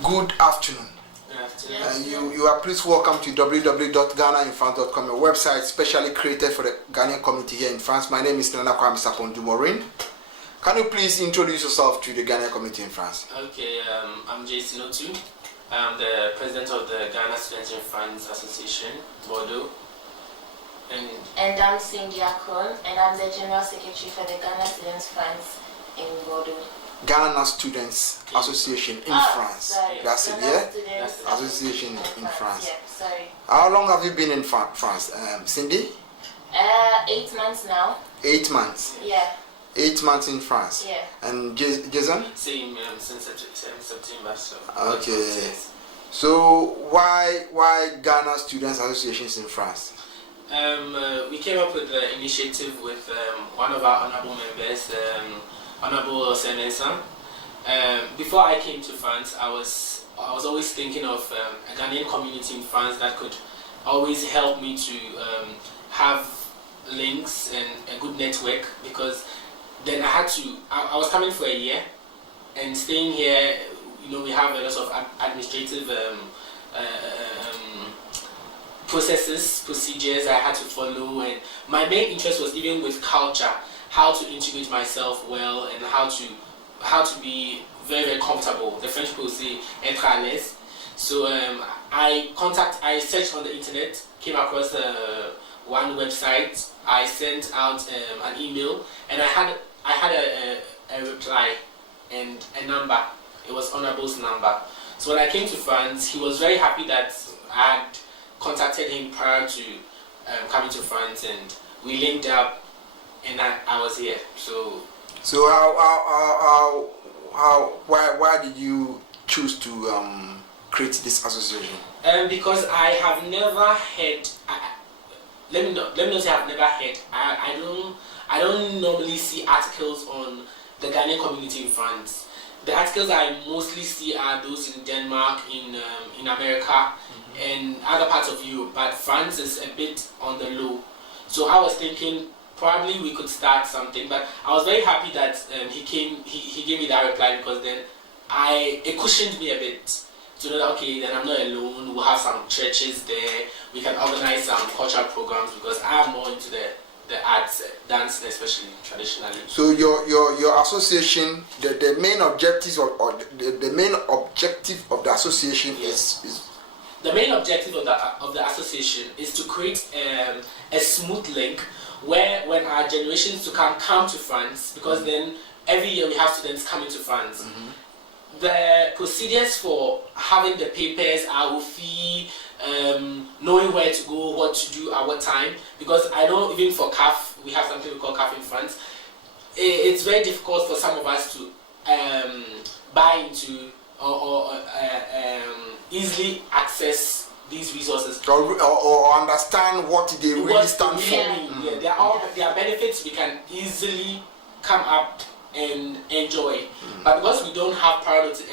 Good afternoon. You are please welcome to www.ghanainfrance.com, a website specially created for the Ghanaian community here in France. My name is Nana Kwame Sapondu-Morin. Can you please introduce yourself to the Ghanaian community in France? Okay, I'm Jason Otu. I'm the president of the Ghana Students in France Association, Bordeaux. And I'm Cindy Akron, and I'm the general secretary for the Ghana Students France in Bordeaux. Ghana Students Association in France. Sorry. That's it, yeah? That's Association in France. Yeah, sorry. How long have you been in France, Cindy? 8 months now. 8 months. Yeah. 8 months in France. Yeah. And Jason? Same since September. So. Okay. So why Ghana Students Associations in France? We came up with the initiative with one of our honorable members, Honorable Senesa. Before I came to France, I was always thinking of a Ghanaian community in France that could always help me to have links and a good network, because then I was coming for a year, and staying here, we have a lot of administrative procedures I had to follow, and my main interest was even with culture, how to integrate myself well, and how to be very, very comfortable. The French people say être à l'aise. So I searched on the internet, came across one website. I sent out an email, and I had a reply and a number. It was Honorable's number. So when I came to France, he was very happy that I had contacted him prior to coming to France, and we linked up, and I was here. So why did you choose to create this association? Because I have never heard. Let me not say I've never heard. I don't normally see articles on the Ghanaian community in France. The articles I mostly see are those in Denmark, in America, and other parts of Europe. But France is a bit on the low. So I was thinking probably we could start something. But I was very happy that he gave me that reply, because then it cushioned me a bit to know that, okay, then I'm not alone. We'll have some churches there. We can organize some cultural programs, because I'm more into the arts, dancing especially traditionally. So your association, the main objectives or the main objective of the association is the main objective of the association is to create a smooth link where, when our generations to come to France, because then every year we have students coming to France. The procedures for having the papers, our fee, knowing where to go, what to do at what time, because I know even for CAF, we have something we call CAF in France. It's very difficult for some of us to buy into or easily access these resources or understand what they really stand for. Yeah, there are benefits we can easily come up and enjoy, but because we don't have priority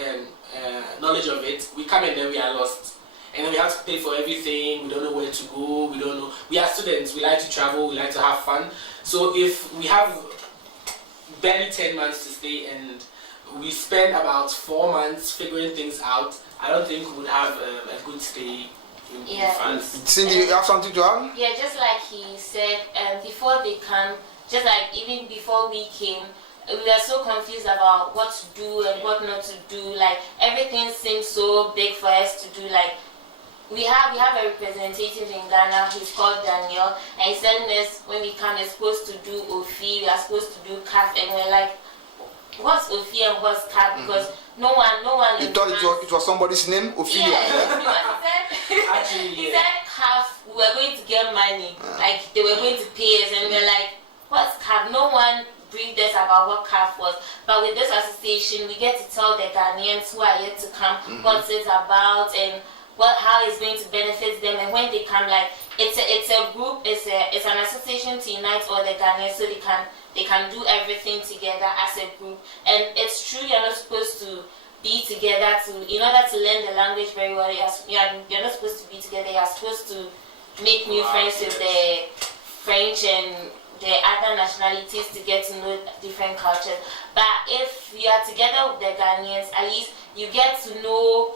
knowledge of it, we come and then we are lost, and then we have to pay for everything. We don't know where to go. We don't know. We are students. We like to travel. We like to have fun. So if we have barely 10 months to stay, and we spend about 4 months figuring things out, I don't think we would have a good stay in France. Cindy, you have something to add? Yeah, just like he said, before they come, just like even before we came, we were so confused about what to do and what not to do. Like, everything seems so big for us to do. Like, we have a representative in Ghana. He's called Daniel, and he's telling us when we come, we're supposed to do OFI, we are supposed to do CAF, and we're like, what's OFI and what's CAF? Because no one. You thought it was somebody's name, Ophelia? Yeah, he said CAF. We were going to get money, like they were going to pay us, and we're like, what's CAF? No one briefed us about what CAF was. But with this association, we get to tell the Ghanaians who are yet to come what it's about and how it's going to benefit them. And when they come, like, it's a group, it's an association to unite all the Ghanaians, so they can do everything together as a group. And it's true, you're not supposed to be together in order to learn the language very well. You're not supposed to be together. You're supposed to make new friends with the French and the other nationalities to get to know different cultures. But if you are together with the Ghanaians, at least you get to know.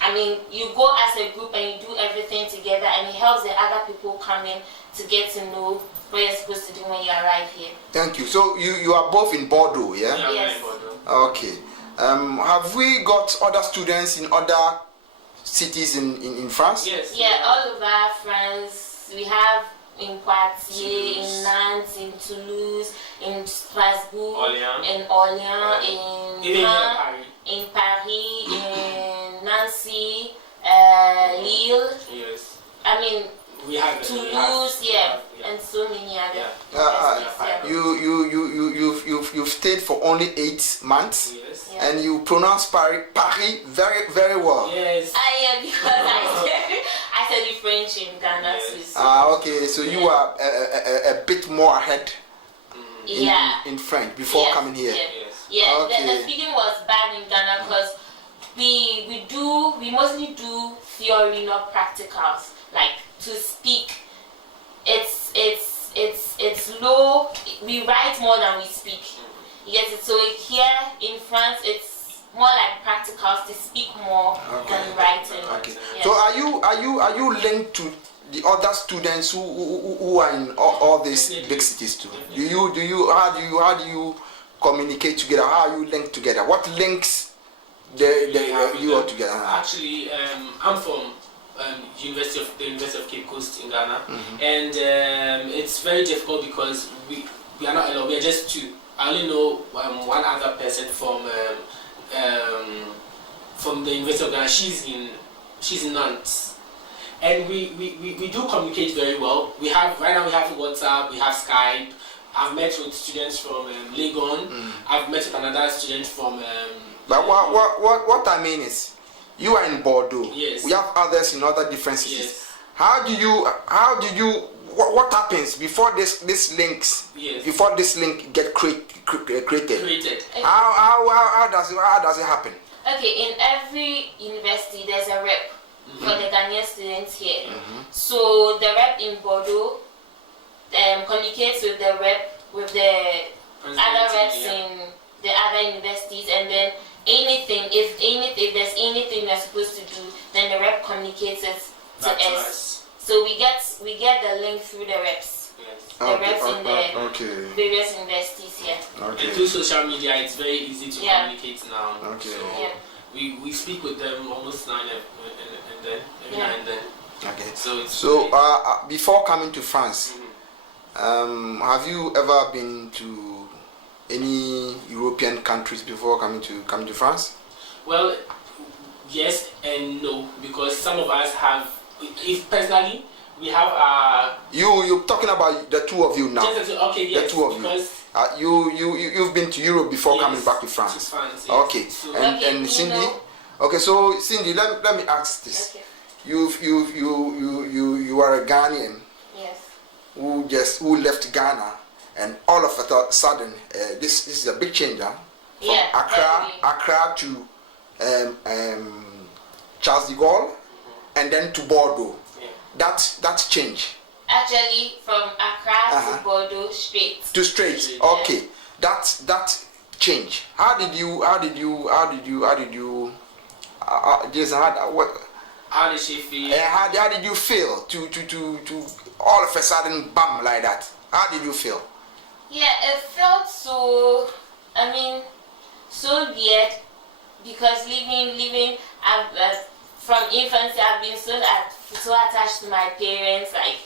I mean, you go as a group and you do everything together, and it helps the other people come in to get to know what you're supposed to do when you arrive here. Thank you. So you are both in Bordeaux, yeah? Yeah, Yes. in Bordeaux. Okay. Have we got other students in other cities in France? Yes. Yeah, all over France. We have in Poitiers, in Nantes, in Toulouse, in Strasbourg, Orléans. in Orléans, in Even Caen, in in Paris, in Nancy, Lille. Yes. I mean, We have Toulouse, and so many other. Yeah. You've stayed for only 8 months, Yes. Yeah. and you pronounce Paris very, very well. Yes. Because I study French in Ghana too. So Okay, so you are a bit more ahead in French before Yes, coming here. yeah. Yes. Yeah, Okay. the speaking was bad in Ghana because we mostly do theory, not practicals. Like to speak, it's low. We write more than we speak. You get it? So here in France, it's more like practicals to speak more than writing. Okay. Yeah. So are you linked to the other students who are in all these big cities too? How do you communicate together? How are you linked together? What links you all together? Actually, I'm from the University of Cape Coast in Ghana, and it's very difficult because we are not alone. We are just two. I only know one other person from the University of Ghana. She's in Nantes, and we do communicate very well. Right now we have WhatsApp, we have Skype. I've met with students from Legon. I've met with another student from. But what I mean is, you are in Bordeaux. Yes. We have others in other different cities. Yes. How do you what happens before this links? Yes. Before this link get created? Created. How does it happen? Okay, in every university there's a rep for the Ghanaian students here. So the rep in Bordeaux communicates with the rep with the other reps in the other universities, and then if there's anything we're supposed to do, then the rep communicates it to us. So we get the link through the reps. Yes. The reps in the various universities here. Okay. And through social media, it's very easy to communicate now. Okay. So we speak with them almost now and then, every now and then. Okay. So before coming to France, have you ever been to any European countries before coming to France? Well, yes and no, because some of us have. If personally, we have You're talking about the two of you now. Okay, yes. The two of you. You've been to Europe before coming back to France. Yes. Okay. So, and Cindy. Okay, so Cindy, let me ask this. Okay. You are a Ghanaian. Yes. who left Ghana, and all of a sudden this is a big change, huh? From Accra to Charles de Gaulle, and then to Bordeaux. That's change. Actually, from Accra to Bordeaux straight. Okay, that change. How did Jason? How did she feel? How did you feel to all of a sudden bam like that? How did you feel? Yeah, it felt so. I mean, so weird because living. From infancy, I've been so attached to my parents. Like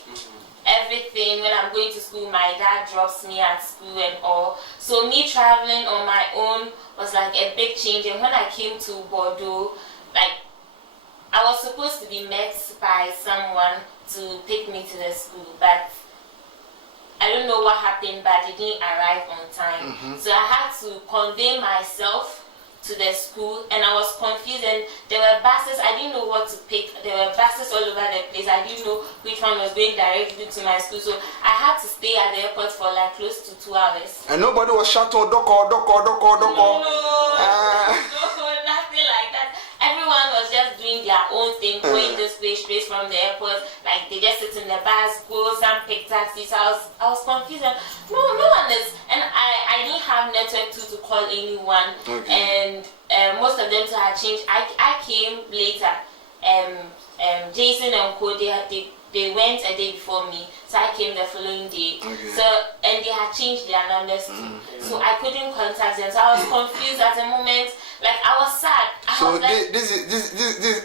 everything. When I'm going to school, my dad drops me at school and all. So me traveling on my own was like a big change. And when I came to Bordeaux, like I was supposed to be met by someone to pick me to the school, but I don't know what happened, but it didn't arrive on time. So I had to convey myself to the school, and I was confused, and there were buses. I didn't know what to pick. There were buses all over the place. I didn't know which one was going directly to my school, so I had to stay at the airport for like close to 2 hours. And nobody was shouting doko. No, nothing like that. Everyone was just doing their own thing, going this way straight from the airport. Like they just sit in the bus, go, some pick taxis. I was confused. No one is, and I didn't have network to call anyone, and most of them had changed. I came later. Jason and Co, they went a day before me, so I came the following day. So and they had changed their numbers too, so I couldn't contact them. So I was confused at the moment. Like I was sad.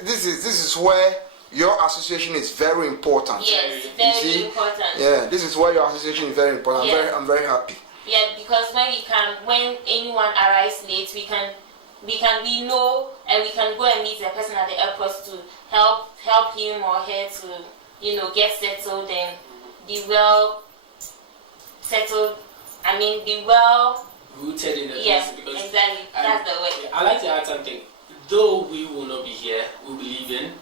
This is where your association is very important. Yes, very important. Yeah, this is why your association is very important. Yes. I'm very happy. Yeah, because when anyone arrives late, we know, and we can go and meet the person at the airport to help him or her to get settled and be well settled. I mean, be well rooted in the yes, place. Because exactly. That's the word. I like to add something. Though we will not be here, we believe in.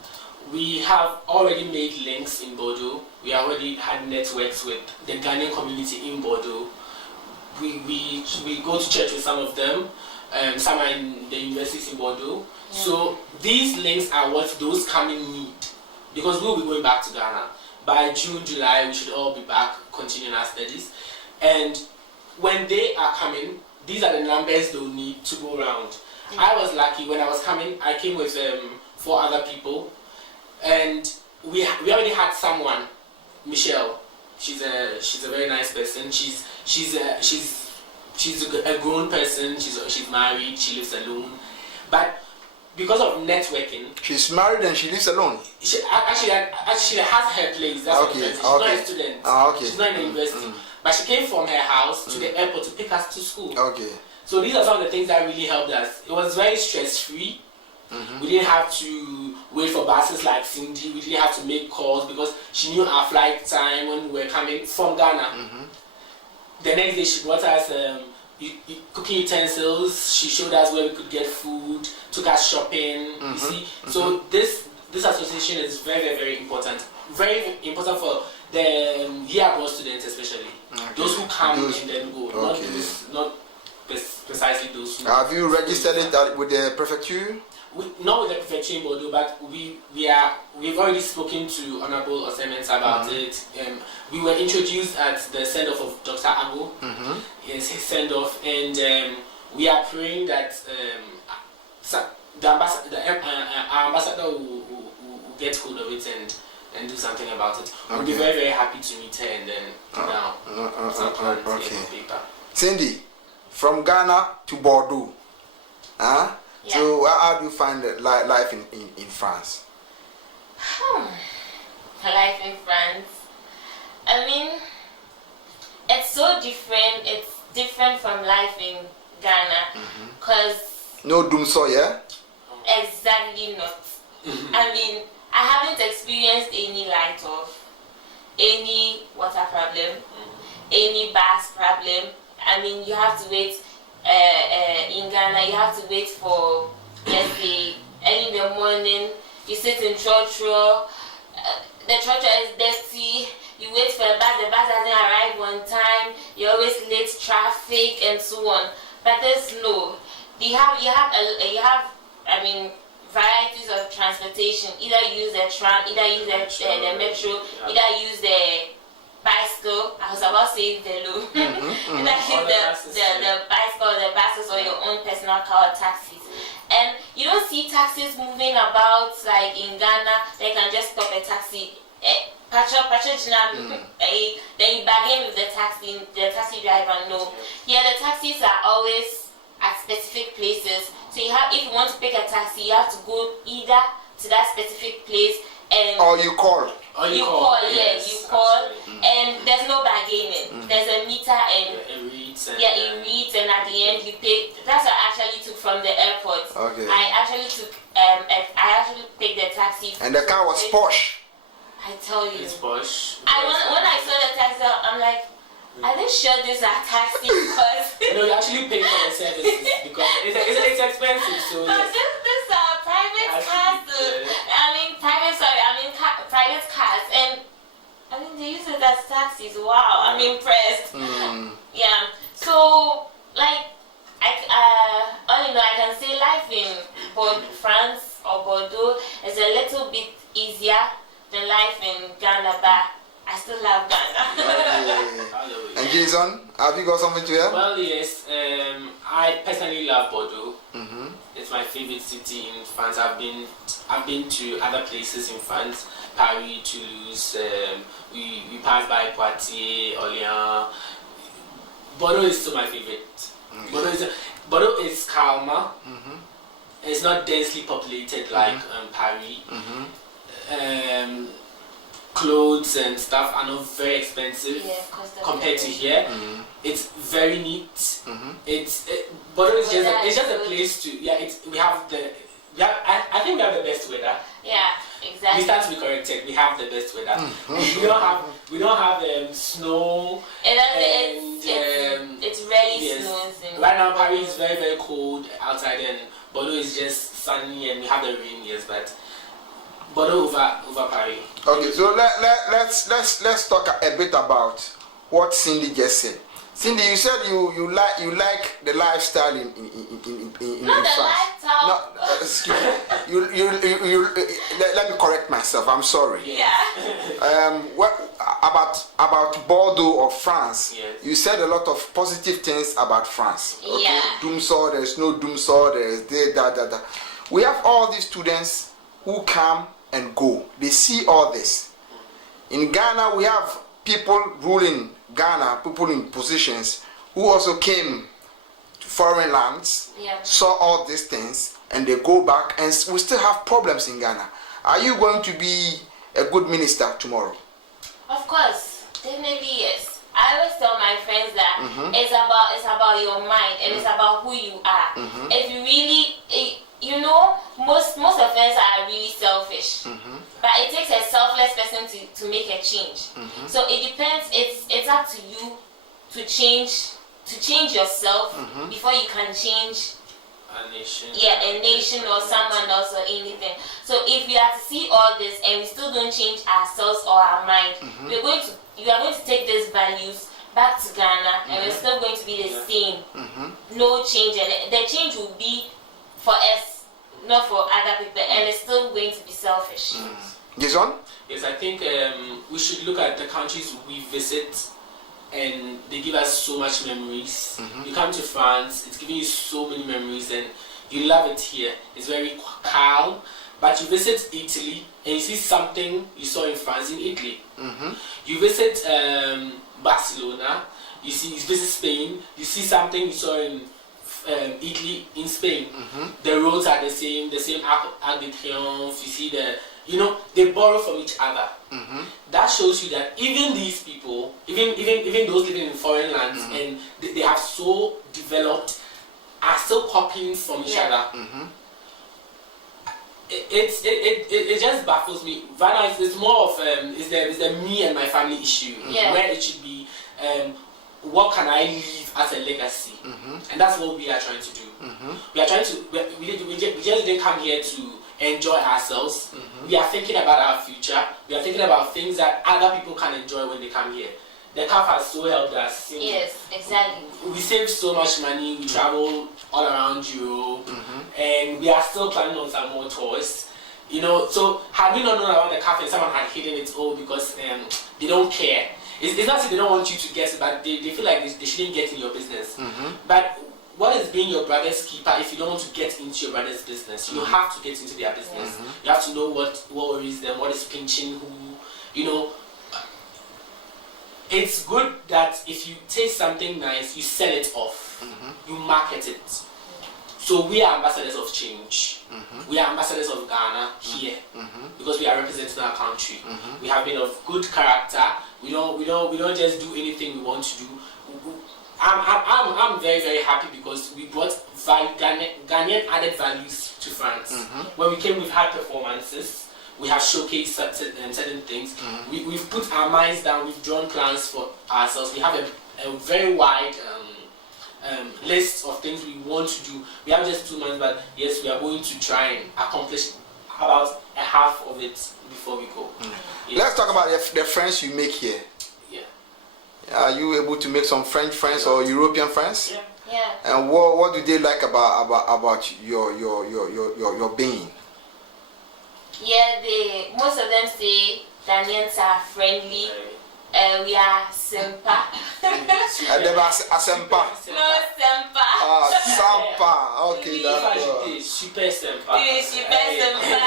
We have already made links in Bordeaux. We already had networks with the Ghanaian community in Bordeaux. We go to church with some of them. Some are in the universities in Bordeaux. Yeah. So these links are what those coming need. Because we'll be going back to Ghana. By June, July, we should all be back continuing our studies. And when they are coming, these are the numbers they'll need to go around. I was lucky when I was coming. I came with 4 other people, and we already had someone, Michelle. She's a very nice person. She's a grown person. She's married. She lives alone, but because of networking, she's married and she lives alone. She actually has her place. That's what she's not a student. She's not in the university. But she came from her house to the airport to pick us to school. So these are some of the things that really helped us. It was very stress-free. We didn't have to wait for buses like Cindy. We didn't have to make calls because she knew our flight time when we were coming from Ghana. The next day she brought us cooking utensils. She showed us where we could get food, took us shopping. You see? So this association is very, very, very important. Very important for the year abroad students especially. Those who come and then go. Not precisely those who... Have you registered it with the prefecture? Not with the prefecture in Bordeaux, but we've already spoken to Honorable Osemens about it. We were introduced at the send-off of Dr. Ago. His send-off, and we are praying that our ambassador will get hold of it and do something about it. We'll be very, very happy to meet her and then some plans on paper. Cindy, from Ghana to Bordeaux, so how do you find life in France? Life in France, I mean, it's so different. It's different from life in Ghana, cause no doom so exactly not. I mean, I haven't experienced any light off, any water problem, any bus problem. I mean, you have to wait. In Ghana, you have to wait for, let's say, early in the morning. You sit in trotro. The trotro is dirty. You wait for the bus doesn't arrive on time. You're always late, traffic, and so on. But there's no. You have. I mean, varieties of transportation. Either use the tram, either use the metro, either use the bicycle. I was about to say velo. Either use the bicycle or the buses or your own personal car or taxis. And you don't see taxis moving about like in Ghana. They can just stop a taxi. Then you bargain with the taxi driver. No. Yeah, the taxis are always at specific places. So if you want to pick a taxi, you have to go either to that specific place or you call. You call, and there's no bargaining. There's a meter and it reads and at the end you pay. That's what I actually took from the airport. I actually took I actually picked the taxi. And the car was posh. I tell you. It's posh. When I saw the taxi, I'm like, are they sure these are taxis? Because no, you actually pay for the services because it's expensive. So no, this are private cars. Private cars, and I mean they use it as taxis. Wow, I'm impressed. Yeah. So like, all in all, I can say life in France or Bordeaux is a little bit easier than life in Ghana, but I still love Ghana. Okay. And Jason, have you got something to add? Well, yes. I personally love Bordeaux. It's my favorite city in France. I've been to other places in France, Paris, Toulouse. We passed by Poitiers, Orléans. Bordeaux is still my favorite. Bordeaux is calmer. It's not densely populated like Paris. Clothes and stuff are not very expensive compared to here. It's very neat. Bordeaux is just a place to I think we have the best weather. Yeah, exactly. We stand to be corrected. We have the best weather. we don't have snow. It's really snows. Right now Paris is very, very cold outside, and Bordeaux is just sunny, and we have the rain, yes, but Bordeaux over Paris. Okay, so let's talk a bit about what Cindy just said. Cindy, you said you like the lifestyle in not France. The lifestyle. No, excuse me. Let me correct myself. I'm sorry. Yeah. What about Bordeaux or France? Yes. You said a lot of positive things about France. Okay? Yeah. Doomsaw, there's no Doomsaw, there's that. We have all these students who come and go. They see all this. In Ghana, we have people ruling Ghana, people in positions who also came to foreign lands, saw all these things, and they go back, and we still have problems in Ghana. Are you going to be a good minister tomorrow? Of course, definitely yes. I always tell my friends that it's about your mind, and it's about who you are. If you really, most of us are really selfish, but it takes a selfless person to make a change. So it depends. It's up to you to change yourself before you can change a nation. Yeah, a nation or someone else or anything. So if we are to see all this and we still don't change ourselves or our mind, you are going to take these values back to Ghana, and we're still going to be the same. No change, and the change will be for us, not for other people, and it's still going to be selfish. Jason? Yes, I think we should look at the countries we visit, and they give us so much memories. You come to France, it's giving you so many memories, and you love it here. It's very calm. But you visit Italy, and you see something you saw in France in Italy. You visit Barcelona, you visit Spain, you see something you saw in Italy in Spain. The roads are the same Arc de Triomphe. You see they borrow from each other. That shows you that even these people, even those living in foreign lands, and they have so developed, are still copying from each other. It just baffles me. Right now, it's more of is the me and my family issue, where it should be what can I leave as a legacy, and that's what we are trying to do. We are trying to we just didn't come here to enjoy ourselves. We are thinking about our future. We are thinking about things that other people can enjoy when they come here. The CAF has so helped us. Yes, exactly. We save so much money. We travel all around Europe, and we are still planning on some more tours. So had we not known about the CAF and someone had hidden it all because they don't care. It's not that they don't want you to get it, but they feel like they shouldn't get in your business. But what is being your brother's keeper if you don't want to get into your brother's business? You have to get into their business. You have to know what worries them, what is pinching who, It's good that if you taste something nice, you sell it off. You market it. So we are ambassadors of change. We are ambassadors of Ghana here because we are representing our country. We have been of good character. We don't just do anything we want to do. I'm very, very happy because we brought Ghanaian added values to France. When we came, we've had performances. We have showcased certain things. We've put our minds down. We've drawn plans for ourselves. We have a very wide list of things we want to do. We have just 2 months, but yes, we are going to try and accomplish about a half of it before we go. Yes. Let's talk about the friends you make here. Are you able to make some French friends or European friends? Yeah. And what do they like about your being? Yeah, most of them say Ghanaians are friendly. We are sempa. Asempa. No, sempa. Sampa. Okay, that's good. Super sempa. Super sempa.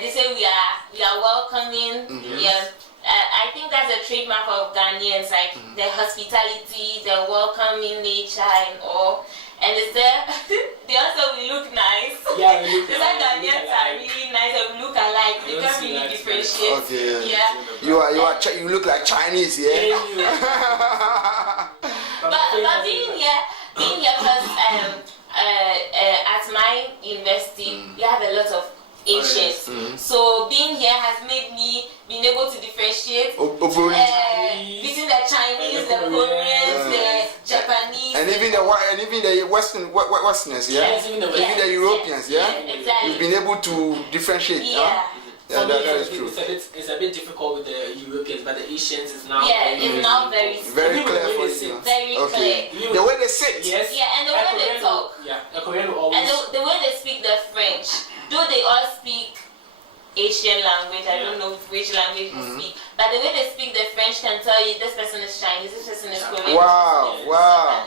They say we are welcoming. Yeah. I think that's a trademark of Ghanaians, like the hospitality, the welcoming nature, and all. And they also will look nice. Yeah, we look nice. Ghanaians are really nice. They look alike. They can't really differentiate. Okay. Yeah. You look like Chinese, yeah. but being here because at my university we have a lot of Asians. So being here has made me being able to differentiate between the Chinese, the Koreans, the Japanese, and even the Westerners, yeah, even the Europeans, yeah. Exactly. You've been able to differentiate, yeah. Yeah, that is true. It's a bit difficult with the Europeans, but the Asians is now it's now very clear for you. Very clear. The way they sit. Yes. Yeah, and the way they talk. A Korean will always. And the way they speak the French, though they all speak Asian language, I don't know which language they speak, but the way they speak the French can tell you this person is Chinese, this person is Korean. Wow.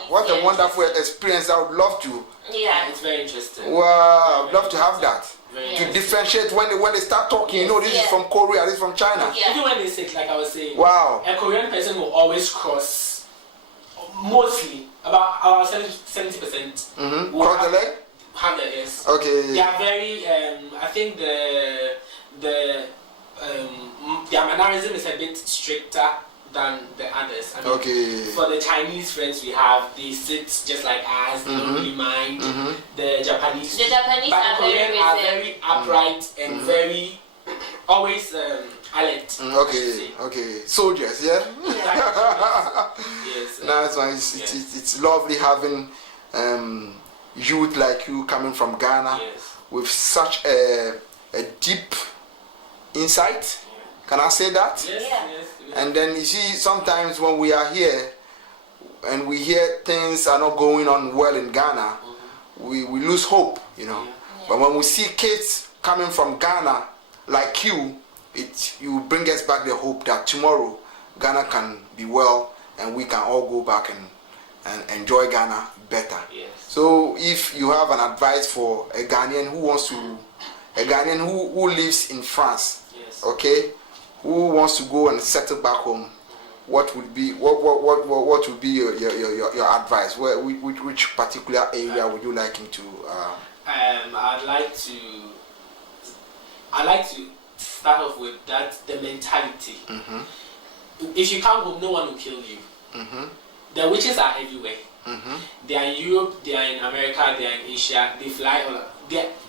What a wonderful experience. I would love to. Yeah. It's very interesting. Wow, I'd love to have that. To differentiate when they start talking, this is from Korea, this is from China. Even when they say, like I was saying, wow, a Korean person will always cross, mostly about 70%. Cross the leg? Have the yes. Okay. They are very. I think their mannerism is a bit stricter than the others. I mean, for the Chinese friends we have, they sit just like us, they don't really mind. The Japanese are very upright and very always alert. Okay. Soldiers, yeah? Yes. That's why it's lovely having youth like you coming from Ghana with such a deep insight. Can I say that? Yes. And then you see, sometimes when we are here and we hear things are not going on well in Ghana, we lose hope, But when we see kids coming from Ghana like you bring us back the hope that tomorrow Ghana can be well and we can all go back and enjoy Ghana better. Yes. So if you have an advice for a Ghanaian who lives in France, okay, who wants to go and settle back home, what would be your advice? Which particular area would you like him to? I'd like to start off with the mentality. If you come home, no one will kill you. The witches are everywhere. They are in Europe, they are in America, they are in Asia. They fly all.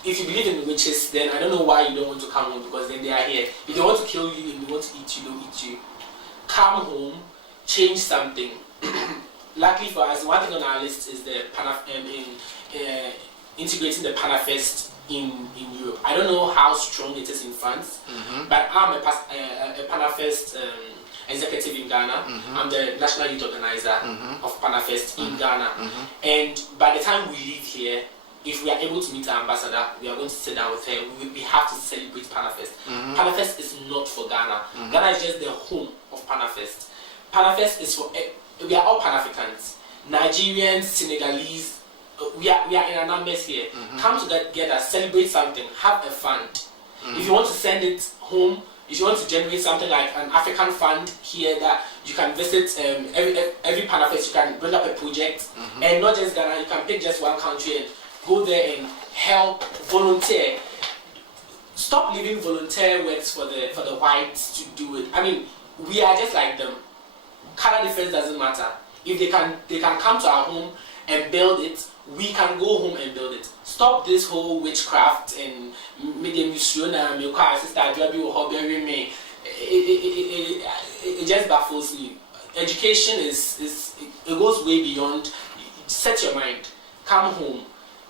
If you believe in the witches, then I don't know why you don't want to come home, because then they are here. If they want to kill you and they want to eat you, they'll eat you. Come home, change something. Luckily for us, one thing on our list is the integrating the Panafest in Europe. I don't know how strong it is in France, but I'm a Panafest executive in Ghana. I'm the national youth organizer of Panafest in Ghana. And by the time we leave here, if we are able to meet our ambassador, we are going to sit down with her. We have to celebrate Panafest. Panafest is not for Ghana. Ghana is just the home of Panafest. Panafest is for, we are all Pan-Africans. Nigerians, Senegalese, we are in our numbers here. Come together, celebrate something, have a fund. If you want to send it home, if you want to generate something like an African fund here that you can visit every Panafest, you can bring up a project, and not just Ghana, you can pick just one country and go there and help, volunteer. Stop leaving volunteer works for the whites to do it. I mean, we are just like them. Color difference doesn't matter. If they can come to our home and build it, we can go home and build it. Stop this whole witchcraft and it just baffles me. Education it goes way beyond. Set your mind. Come home.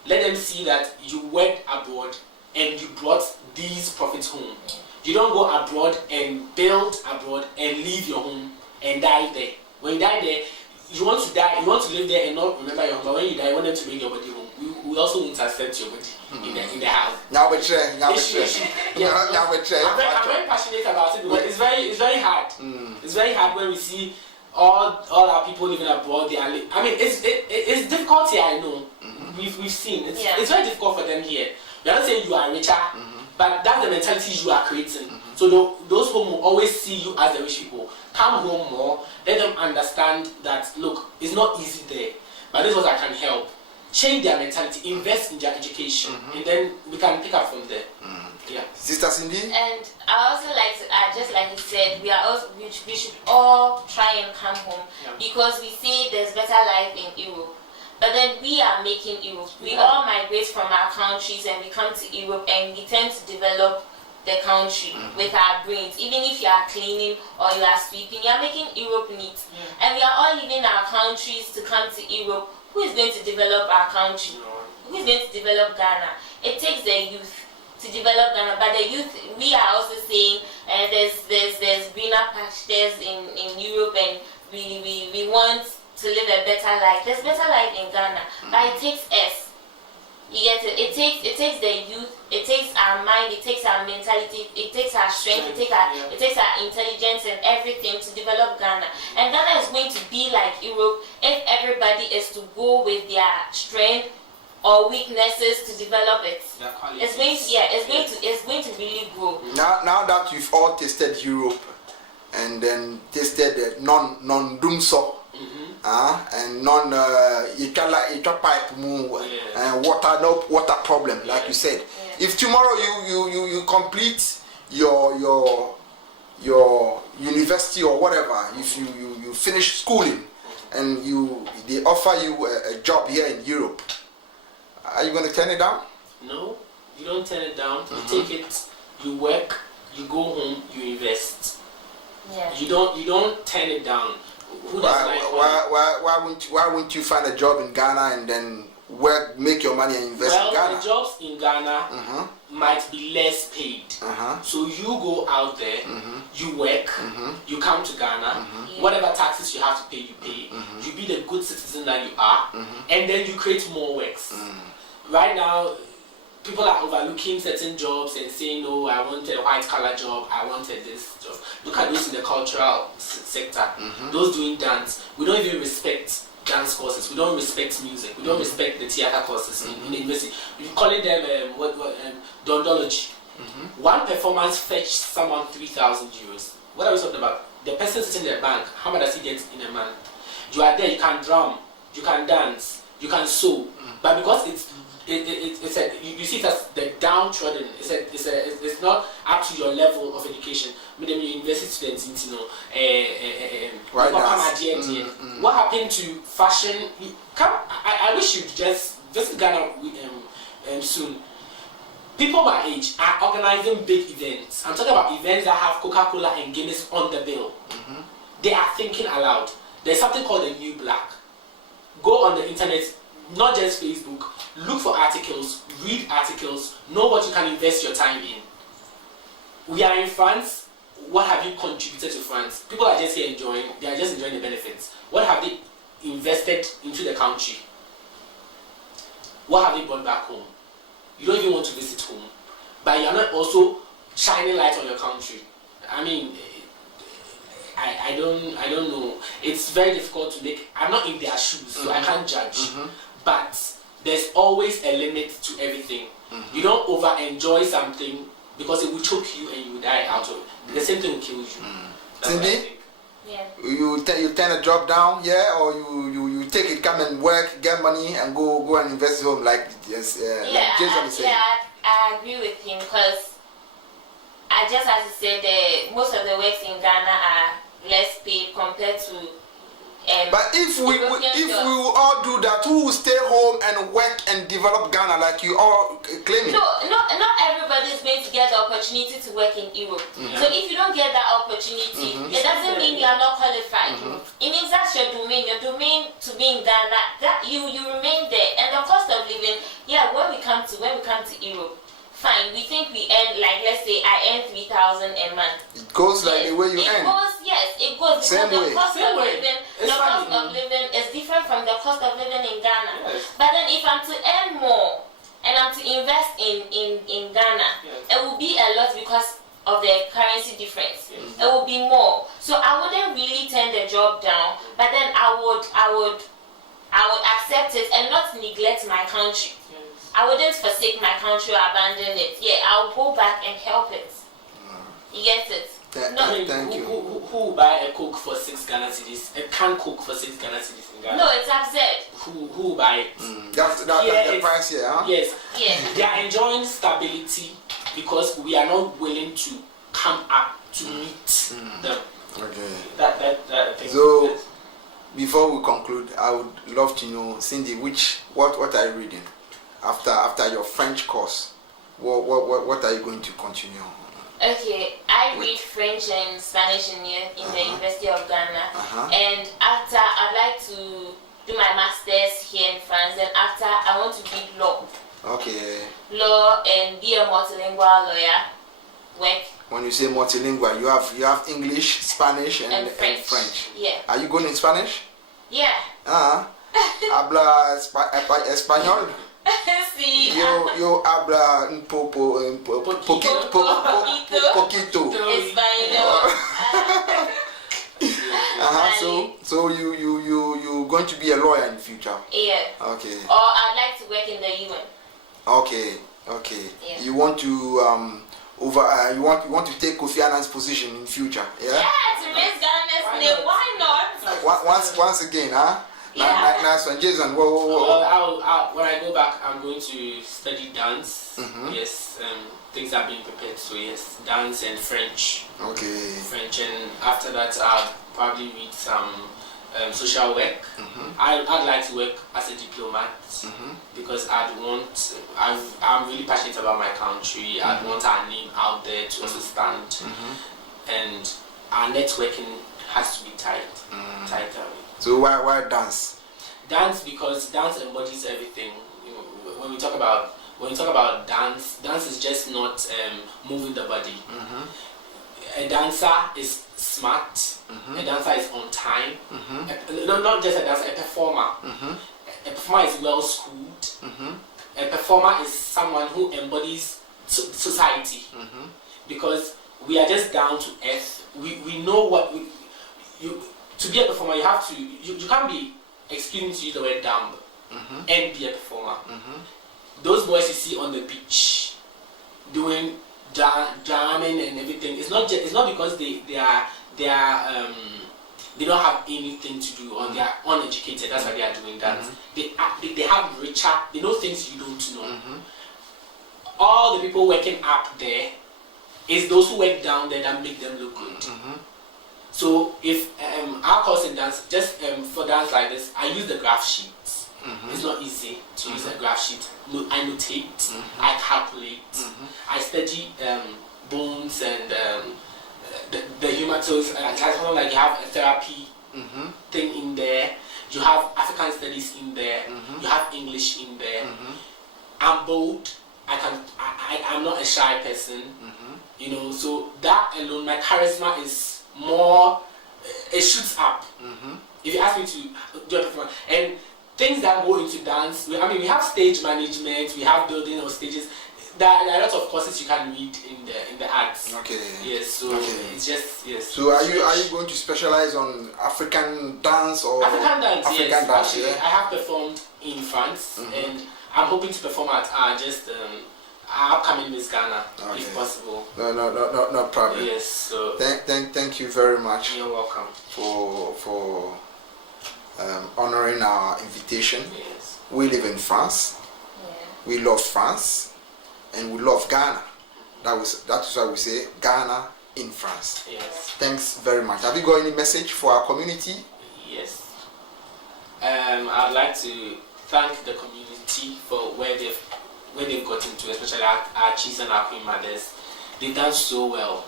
Let them see that you went abroad and you brought these profits home. You don't go abroad and build abroad and leave your home and die there. When you die there, you want to to live there and not remember your home, but when you die, you want them to bring your body home. We also won't accept your body in the house. Now we try. I'm very passionate about it because it's very hard. It's very hard when we see all our people living abroad. It's difficult here. I know. We've seen. It's very difficult for them here. We are not saying you are richer, but that's the mentality you are creating. So those who will always see you as the rich people. Come home more. Let them understand that look, it's not easy there, but this is what I can help. Change their mentality, invest in their education, and then we can pick up from there. Yeah. Sister Cindy? And I also like to add, just like you said, we should all try and come home because we see there's better life in Europe. But then we are making Europe. We all migrate from our countries and we come to Europe and we tend to develop the country with our brains. Even if you are cleaning or you are sweeping, you are making Europe neat. And we are all leaving our countries to come to Europe. Who is going to develop our country? Who is going to develop Ghana? It takes the youth to develop Ghana, but the youth, we are also saying there's greener pastures in Europe, and we want to live a better life. There's better life in Ghana, but it takes us. You get it? It takes the youth, it takes our mind, it takes our mentality, it takes our strength, it takes our intelligence and everything to develop Ghana. And Ghana is going to be like Europe if everybody is to go with their strength or weaknesses to develop it. It's going to really grow. Now that you've all tasted Europe and then tasted the non-dumso. And you can pipe move and water problem, like you said. If tomorrow you complete your university or whatever, if you finish schooling and they offer you a job here in Europe, are you going to turn it down? No, you don't turn it down. You take it, you work, you go home, you invest. You don't turn it down. Why wouldn't you find a job in Ghana and then make your money and invest in Ghana? The jobs in Ghana might be less paid. So you go out there, you work, you come to Ghana, whatever taxes you have to pay, you pay. You be the good citizen that you are, and then you create more works. Right now, people are overlooking certain jobs and saying, no, I wanted a white collar job, I wanted this job. Look at those in the cultural sector, those doing dance. We don't even respect dance courses, we don't respect music, we don't respect the theater courses in the university. We're calling them dondology. One performance fetched someone 3,000 euros. What are we talking about? The person sitting in the bank, how much does he get in a month? You are there, you can drum, you can dance, you can sew, but because you see it as the downtrodden. It's not up to your level of education. Maybe university students, what happened to fashion? I wish you just visit Ghana soon. People my age are organizing big events. I'm talking about events that have Coca-Cola and Guinness on the bill. They are thinking aloud. There's something called the new black. Go on the internet, not just Facebook. Look for articles, read articles, know what you can invest your time in. We are in France. What have you contributed to France? People are just here enjoying, they are just enjoying the benefits. What have they invested into the country? What have they brought back home? You don't even want to visit home, but you are not also shining light on your country. I mean, I don't know. It's very difficult to make. I'm not in their shoes, so I can't judge. But there's always a limit to everything. You don't over enjoy something because it will choke you and you will die out of it. The same thing will kill you. Cindy? Yeah. You turn a job down, or you take it, come and work, get money, and go and invest home like Jason said. Yeah, I agree with him because I just as he said, most of the works in Ghana are less paid compared to. But if we will all do that, who will stay home and work and develop Ghana like you all claiming? No, not everybody is going to get the opportunity to work in Europe. So if you don't get that opportunity, it doesn't mean you are not qualified. It means that's your domain to be in Ghana. That you remain there, and the cost of living. Yeah, when we come to Europe, fine. We think we earn, like, let's say I earn 3,000 a month. It goes like the way you earn. It goes, yes, it goes. Same because way. the cost Same of way. living, It's the funny. cost of living is different from the cost of living in Ghana. Yes. But then if I'm to earn more and I'm to invest in Ghana, Yes. it will be a lot because of the currency difference. Yes. It will be more. So I wouldn't really turn the job down, but then I would accept it and not neglect my country. Yes. I wouldn't forsake my country or abandon it. Yeah, I'll go back and help it. You get it? I mean, Thank you. Who will buy a Coke for 6 Ghana cedis? A can Coke for 6 Ghana cedis in Ghana? No, it's absurd. Who will buy it? That's the it's- price here, huh? Yes. Yeah. They are enjoying stability because we are not willing to come up to meet them. Okay. That thing. So, before we conclude, I would love to know, Cindy, what are you reading after your French course? What are you going to continue? Okay, I read French and Spanish in the University of Ghana, and after I'd like to do my masters here in France, and after I want to read law. Okay. Law and be a multilingual lawyer. Work When you say multilingual, you have English, Spanish, and French. Yeah. Are you going in Spanish? Yeah. Habla español. See. Yo habla un poquito. Español. So you going to be a lawyer in the future? Yeah. Okay. Or I'd like to work in the UN. Okay. Yeah. You want to you want to take Kofi Annan's position in future? Yeah. Yeah, to raise Ghana's name. Why not? Once again, huh? Yeah. Nice one, Jason. Well, when I go back, I'm going to study dance. Yes, things are being prepared. So yes, dance and French. Okay. French, and after that, I'll probably read some social work. I'd like to work as a diplomat because I'm really passionate about my country. I'd want our name out there to also stand, and our networking has to be tighter. So why dance? Dance, because dance embodies everything. You know, when you talk about dance is just not moving the body. A dancer is smart. A dancer is on time. Not just a dancer, a performer. A performer is well schooled. A performer is someone who embodies society. Because we are just down to earth. We know what to be a performer, you have to. You can't be, excuse me to use the word dumb, and be a performer. Those boys you see on the beach doing jamming and everything. It's not because they don't have anything to do or they are uneducated. That's why they are doing that. They have richer. They know things you don't know. All the people working up there is those who work down there that make them look good. So if our course in dance, just for dance like this, I use the graph sheets. It's not easy to use a graph sheet. No, I notate, I calculate, I study bones and the human tools. Like you have a therapy thing in there. You have African studies in there. You have English in there. I'm bold. I'm not a shy person. You know, so that alone, my charisma is more, it shoots up. If you ask me to do a performance, and things that go into dance, we have stage management, we have building of stages. There are a lot of courses you can read in the arts. Okay. Yes. So it's just yes. So are you going to specialize on African dance or African dance? African yes. dance, Actually, yeah? I have performed in France, and I'm hoping to perform at upcoming Miss Ghana, if possible. No problem. Yes. So thank you very much. You're welcome for honoring our invitation. Yes. We live in France. Yeah. We love France, and we love Ghana. That is why we say Ghana in France. Yes. Thanks very much. Have you got any message for our community? Yes. I'd like to thank the community for where they've gotten to, especially our chiefs and our queen mothers. They've done so well.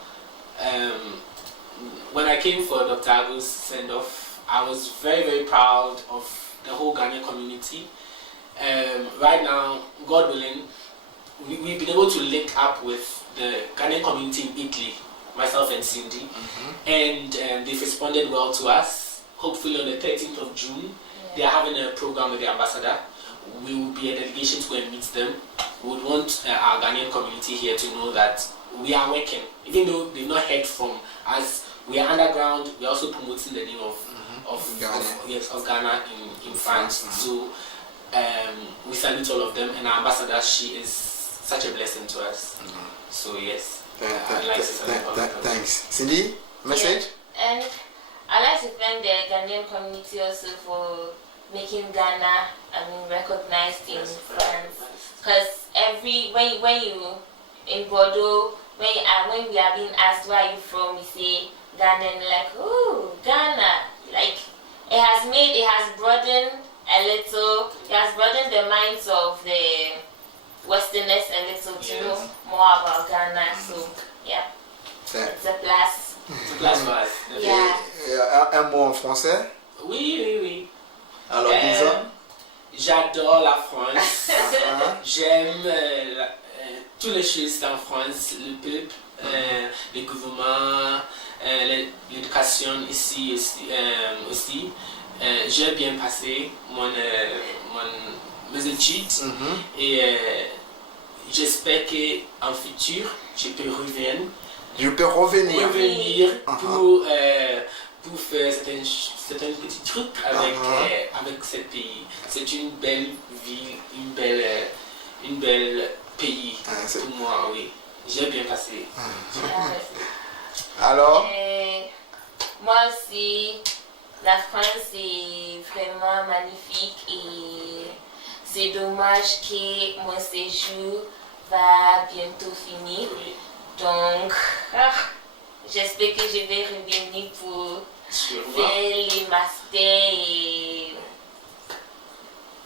When I came for Dr. Ago's send-off, I was very, very proud of the whole Ghanaian community. Right now, God willing, we we've been able to link up with the Ghanaian community in Italy, myself and Cindy, and they've responded well to us. Hopefully on the 13th of June, they are having a program with the ambassador. We will be a delegation to go and meet them. We would want our Ghanaian community here to know that we are working, even though they've not heard from us. We are underground. We are also promoting the name of Ghana in France. So we salute all of them, and our ambassador, she is such a blessing to us. So yes, thanks. Cindy, message? Yeah. And I'd like to thank the Ghanaian community also for making Ghana, recognized in France. Because when you in Bordeaux, when we are being asked where are you from, we say Ghana, and like, oh, Ghana. Like it has broadened the minds of the Westerners a little to know more about Ghana. So yeah, it's a plus. C'est un plus for us. Yeah. Un mot en français? Oui. Alors disons. J'adore la France. J'aime toutes les choses en France, le peuple, le gouvernement, l'éducation ici aussi. J'ai bien passé mes études et j'espère qu'en futur je peux revenir. Pour faire certains petits trucs avec ce pays. C'est une belle ville, une belle pays pour moi, oui. J'ai bien passé. Alors? Moi aussi, la France est vraiment magnifique et c'est dommage que mon séjour va bientôt finir. Oui. Donc, j'espère que je vais revenir pour faire les masters et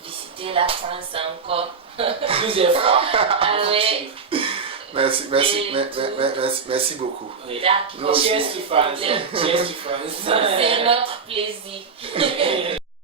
visiter la France encore. Plusieurs fois. Ouais. Merci beaucoup. Oui. D'accord. Cheers to France. Cheers to France. C'est notre plaisir.